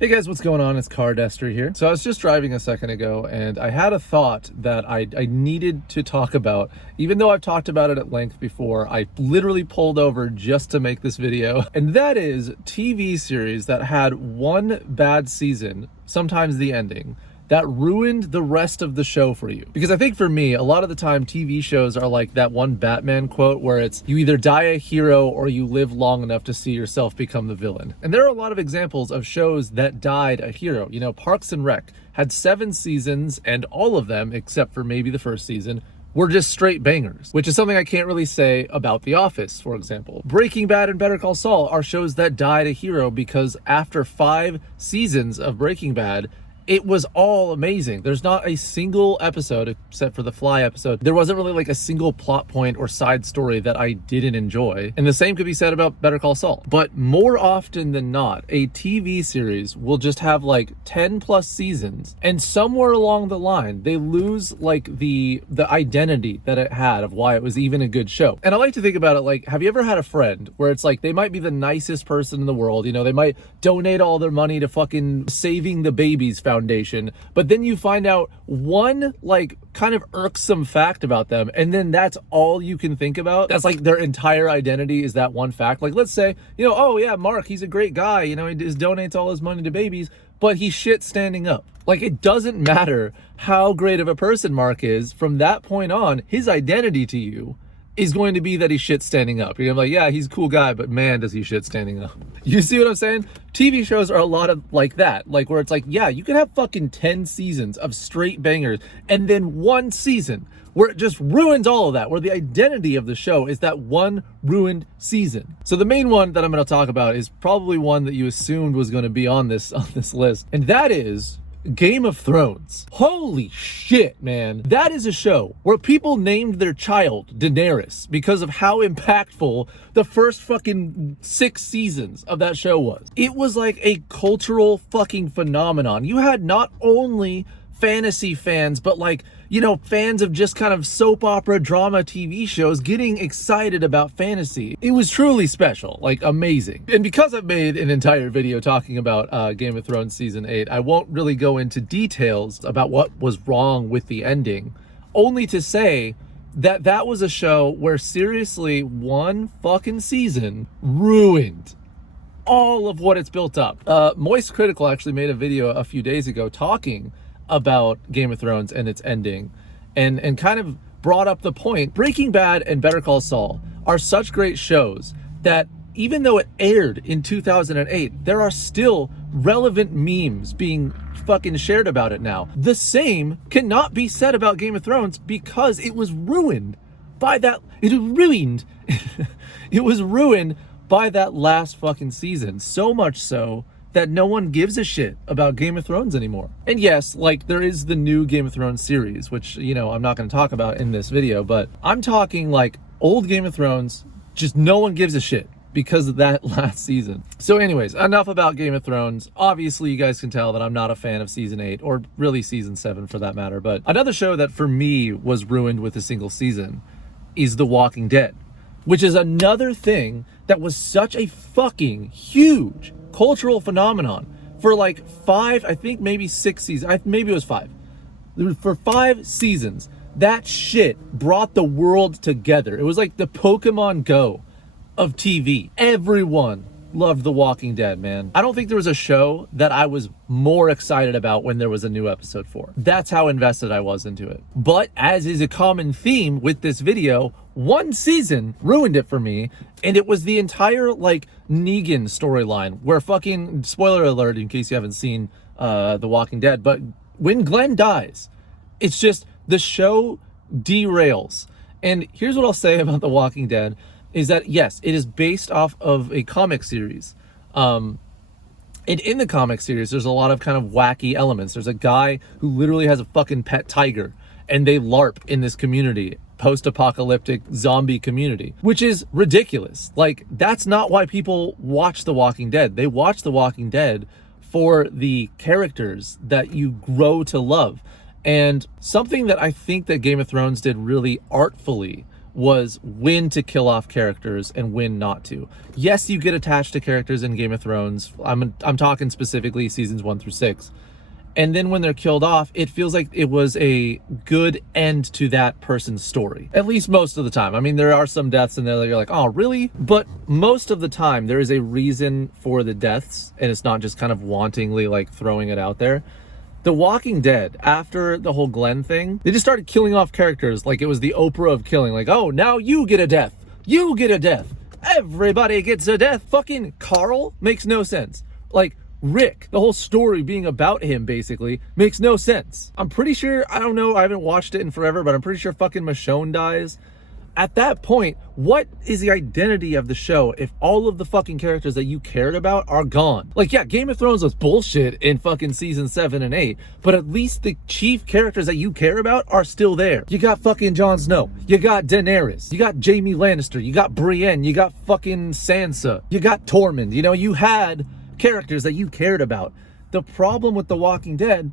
Hey guys, what's going on? It's Dexter here. So I was just driving a second ago and I had a thought that I needed to talk about. Even though I've talked about it at length before, I literally pulled over just to make this video. And that is TV series that had one bad season, sometimes the ending, that ruined the rest of the show for you. Because I think for me, a lot of the time TV shows are like that one Batman quote where it's you either die a hero or you live long enough to see yourself become the villain. And there are a lot of examples of shows that died a hero. You know, Parks and Rec had 7 seasons and all of them, except for maybe the first season, were just straight bangers, which is something I can't really say about The Office, for example. Breaking Bad and Better Call Saul are shows that died a hero because after 5 seasons of Breaking Bad, it was all amazing. There's not a single episode, except for the Fly episode. There wasn't really like a single plot point or side story that I didn't enjoy. And the same could be said about Better Call Saul. But more often than not, a TV series will just have like 10 plus seasons. And somewhere along the line, they lose like the identity that it had of why it was even a good show. And I like to think about it like, have you ever had a friend where it's like, they might be the nicest person in the world. You know, they might donate all their money to fucking Saving the Babies Foundation, but then you find out one like kind of irksome fact about them, and then that's all you can think about. That's like their entire identity is that one fact. Like, let's say, you know, oh yeah, Mark, he's a great guy, you know, he just donates all his money to babies, but he shit standing up. Like, it doesn't matter how great of a person Mark is. From that point on, his identity to you is going to be that he shit standing up. You're gonna be like, yeah, he's a cool guy, but man, does he shit standing up. You see what I'm saying? TV shows are a lot of like that, like where it's like, yeah, you can have fucking 10 seasons of straight bangers and then one season where it just ruins all of that, where the identity of the show is that one ruined season. So the main one that I'm going to talk about is probably one that you assumed was going to be on this list, and that is Game of Thrones. Holy shit, man. That is a show where people named their child Daenerys because of how impactful the first fucking 6 seasons of that show was. It was like a cultural fucking phenomenon. You had not only fantasy fans, but like, you know, fans of just kind of soap opera drama TV shows getting excited about fantasy. It was truly special, like amazing. And because I've made an entire video talking about Game of Thrones season 8, I won't really go into details about what was wrong with the ending, only to say that that was a show where seriously one fucking season ruined all of what it's built up. Moist Critical actually made a video a few days ago talking about Game of Thrones and its ending, and kind of brought up the point. Breaking Bad and Better Call Saul are such great shows that even though it aired in 2008, there are still relevant memes being fucking shared about it now. The same cannot be said about Game of Thrones because it was ruined by that. It was ruined. It was ruined by that last fucking season. So much so that no one gives a shit about Game of Thrones anymore. And yes, like there is the new Game of Thrones series, which, you know, I'm not going to talk about in this video, but I'm talking like old Game of Thrones, just no one gives a shit because of that last season. So anyways, enough about Game of Thrones. Obviously, you guys can tell that I'm not a fan of season 8, or really season 7 for that matter, but another show that for me was ruined with a single season is The Walking Dead, which is another thing that was such a fucking huge cultural phenomenon for like 5, I think maybe 6 seasons. Maybe it was 5. For 5 seasons, that shit brought the world together. It was like the Pokemon Go of TV. Everyone loved The Walking Dead, man. I don't think there was a show that I was more excited about when there was a new episode for. That's how invested I was into it. But as is a common theme with this video, one season ruined it for me, and it was the entire like Negan storyline where fucking, spoiler alert in case you haven't seen The Walking Dead, but when Glenn dies, it's just the show derails. And here's what I'll say about The Walking Dead is that yes, it is based off of a comic series. And in the comic series, there's a lot of kind of wacky elements. There's a guy who literally has a fucking pet tiger, and they LARP in this community, post-apocalyptic zombie community, which is ridiculous. Like, that's not why people watch The Walking Dead. They watch The Walking Dead for the characters that you grow to love. And something that I think that Game of Thrones did really artfully was when to kill off characters and when not to. Yes, you get attached to characters in Game of Thrones. I'm talking specifically seasons 1 through 6. And then when they're killed off, it feels like it was a good end to that person's story. At least most of the time. I mean, there are some deaths in there that you're like, oh, really? But most of the time, there is a reason for the deaths, and it's not just kind of wantingly like throwing it out there. The Walking Dead, after the whole Glenn thing, they just started killing off characters like it was the Oprah of killing. Like, oh, now you get a death. You get a death. Everybody gets a death. Fucking Carl makes no sense. Like, Rick, the whole story being about him basically makes no sense. I'm pretty sure, I don't know, I haven't watched it in forever, but I'm pretty sure fucking Michonne dies. At that point, what is the identity of the show if all of the fucking characters that you cared about are gone? Like, yeah, Game of Thrones was bullshit in fucking season 7 and 8, but at least the chief characters that you care about are still there. You got fucking Jon Snow, you got Daenerys, you got Jaime Lannister, you got Brienne, you got fucking Sansa, you got Tormund. You know, you had characters that you cared about. The problem with The Walking Dead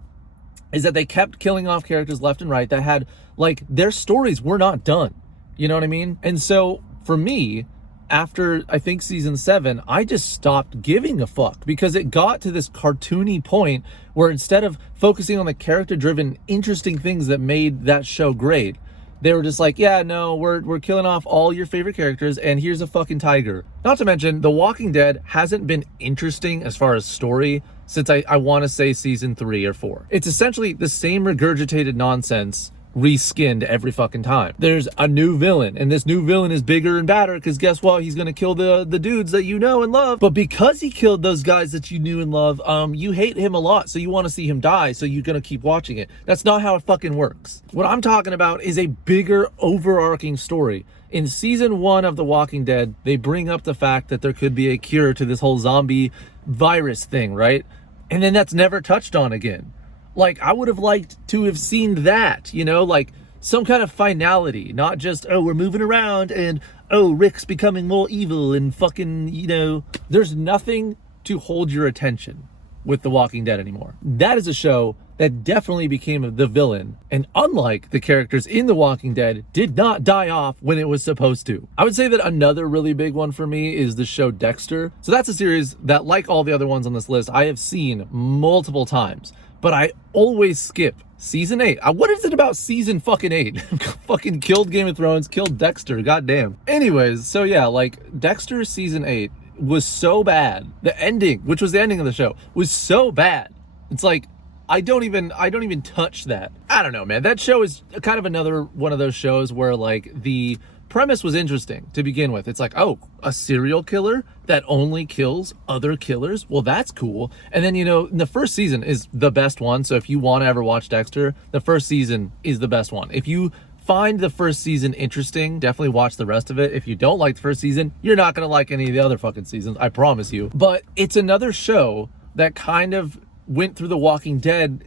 is that they kept killing off characters left and right that had, like, their stories were not done. You know what I mean? And so for me, after I think season 7, I just stopped giving a fuck because it got to this cartoony point where instead of focusing on the character-driven, interesting things that made that show great, they were just like, yeah, no, we're killing off all your favorite characters and here's a fucking tiger. Not to mention, The Walking Dead hasn't been interesting as far as story since I want to say season 3 or 4. It's essentially the same regurgitated nonsense reskinned every fucking time. There's a new villain, and this new villain is bigger and badder because guess what? He's gonna kill the dudes that you know and love. But because he killed those guys that you knew and love, you hate him a lot, so you want to see him die, so you're gonna keep watching it. That's not how it fucking works. What I'm talking about is a bigger, overarching story. In season 1 of The Walking Dead, they bring up the fact that there could be a cure to this whole zombie virus thing, right? And then that's never touched on again. Like, I would have liked to have seen that, you know, like some kind of finality, not just, oh, we're moving around and, oh, Rick's becoming more evil and fucking, you know, there's nothing to hold your attention with The Walking Dead anymore. That is a show that definitely became the villain, and unlike the characters in The Walking Dead, did not die off when it was supposed to. I would say that another really big one for me is the show Dexter. So that's a series that, like all the other ones on this list, I have seen multiple times. But I always skip season 8. What is it about season fucking 8? Fucking killed Game of Thrones, killed Dexter, goddamn. Anyways, so yeah, like Dexter season 8 was so bad. The ending, which was the ending of the show, was so bad. It's like, I don't even touch that. I don't know, man. That show is kind of another one of those shows where like the premise was interesting to begin with. It's like, oh, a serial killer that only kills other killers? Well, that's cool. And then, you know, the first season is the best one. So if you want to ever watch Dexter, the first season is the best one. If you find the first season interesting, definitely watch the rest of it. If you don't like the first season, you're not going to like any of the other fucking seasons, I promise you. But it's another show that kind of went through the Walking Dead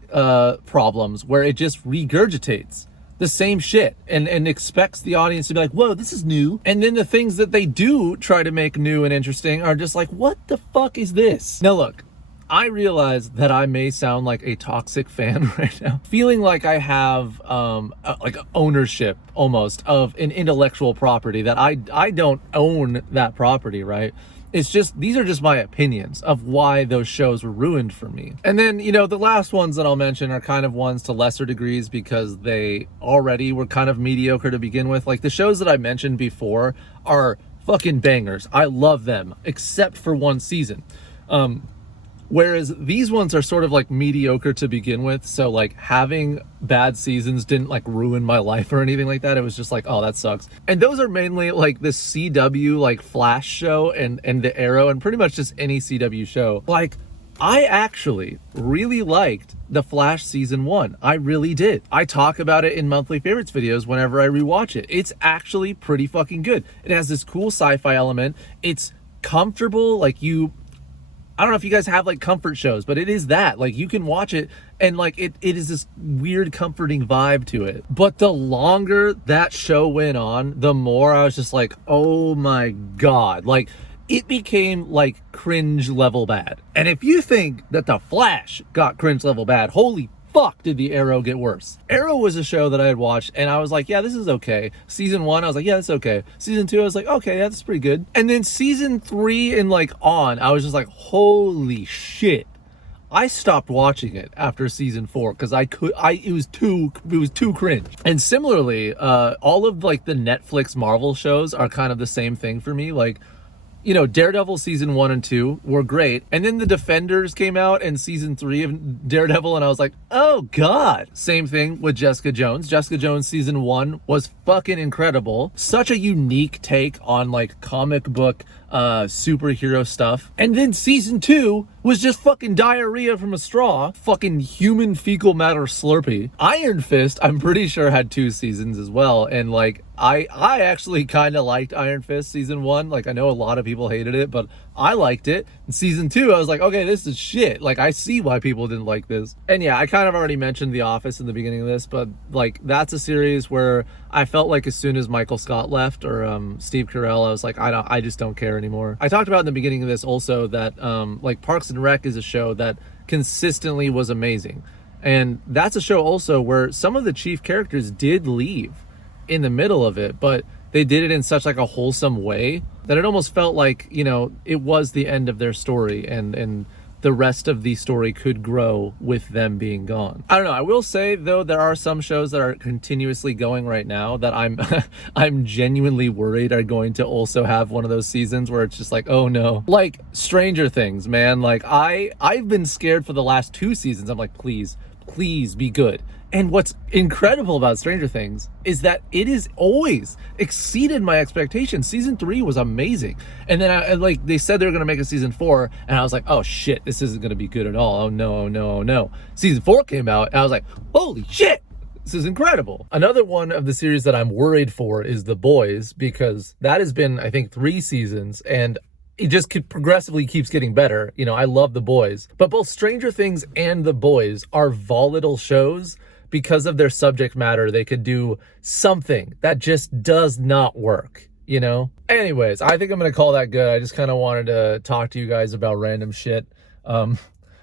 problems where it just regurgitates the same shit and expects the audience to be like, whoa, this is new. And then the things that they do try to make new and interesting are just like, what the fuck is this? Now look, I realize that I may sound like a toxic fan right now, feeling like I have like ownership almost of an intellectual property that I don't own that property, right? It's just, these are just my opinions of why those shows were ruined for me. And then, you know, the last ones that I'll mention are kind of ones to lesser degrees because they already were kind of mediocre to begin with. Like the shows that I mentioned before are fucking bangers. I love them, except for one season. Whereas these ones are sort of like mediocre to begin with. So like having bad seasons didn't like ruin my life or anything like that. It was just like, oh, that sucks. And those are mainly like the CW like Flash show and the Arrow and pretty much just any CW show. Like I actually really liked The Flash season 1. I really did. I talk about it in monthly favorites videos whenever I rewatch it. It's actually pretty fucking good. It has this cool sci-fi element. It's comfortable. Like I don't know if you guys have like comfort shows, but it is that. Like you can watch it and like it is this weird comforting vibe to it. But the longer that show went on, the more I was just like, oh my God. Like it became like cringe level bad. And if you think that The Flash got cringe level bad, holy fuck did the Arrow get worse. Arrow was a show that I had watched and I was like, yeah, this is okay. Season 1, I was like, yeah, it's okay. Season 2, I was like, okay, that's pretty good. And then season 3 and like on, I was just like, holy shit. I stopped watching it after season 4 because it was too cringe. And similarly, all of like the Netflix Marvel shows are kind of the same thing for me. Like, you know, Daredevil season 1 and 2 were great. And then the Defenders came out in season 3 of Daredevil and I was like, oh God. Same thing with Jessica Jones. Jessica Jones season 1 was fucking incredible. Such a unique take on like comic book superhero stuff. And then season 2 was just fucking diarrhea from a straw. Fucking human fecal matter Slurpee. Iron Fist, I'm pretty sure, had 2 seasons as well. And like, I actually kind of liked Iron Fist season 1. Like, I know a lot of people hated it, but I liked it. In season 2, I was like, okay, this is shit. Like, I see why people didn't like this. And yeah, I kind of already mentioned The Office in the beginning of this, but like, that's a series where I felt like as soon as Michael Scott left or Steve Carell, I was like, I just don't care anymore. I talked about in the beginning of this also that like Parks and Rec is a show that consistently was amazing. And that's a show also where some of the chief characters did leave in the middle of it, but they did it in such like a wholesome way that it almost felt like, you know, it was the end of their story and the rest of the story could grow with them being gone. I don't know. I will say though, there are some shows that are continuously going right now that I'm genuinely worried are going to also have one of those seasons where it's just like, oh no. Like Stranger Things, man. Like I've been scared for the last 2 seasons. I'm like, please be good. And what's incredible about Stranger Things is that it has always exceeded my expectations. Season 3 was amazing. And then like they said they were going to make a season 4 and I was like, oh shit, this isn't going to be good at all. Oh no, oh no, oh no. Season 4 came out and I was like, holy shit, this is incredible. Another one of the series that I'm worried for is The Boys, because that has been, I think, 3 seasons and it just progressively keeps getting better. You know, I love The Boys, but both Stranger Things and The Boys are volatile shows. Because of their subject matter, they could do something that just does not work, you know? Anyways, I think I'm going to call that good. I just kind of wanted to talk to you guys about random shit.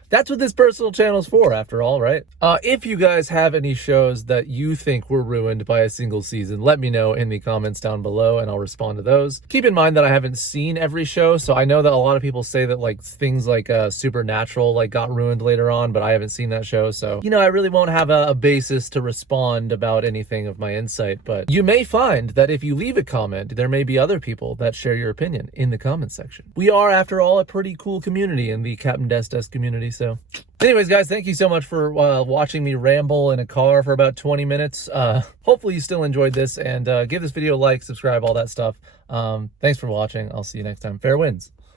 That's what this personal channel is for, after all, right? If you guys have any shows that you think were ruined by a single season, let me know in the comments down below and I'll respond to those. Keep in mind that I haven't seen every show, so I know that a lot of people say that like things like Supernatural like got ruined later on, but I haven't seen that show, so you know, I really won't have a basis to respond about anything of my insight. But you may find that if you leave a comment, there may be other people that share your opinion in the comment section. We are, after all, a pretty cool community in the Captain Desk community. So anyways, guys, thank you so much for watching me ramble in a car for about 20 minutes. Hopefully you still enjoyed this, and give this video a like, subscribe, all that stuff. Thanks for watching. I'll see you next time. Fair winds.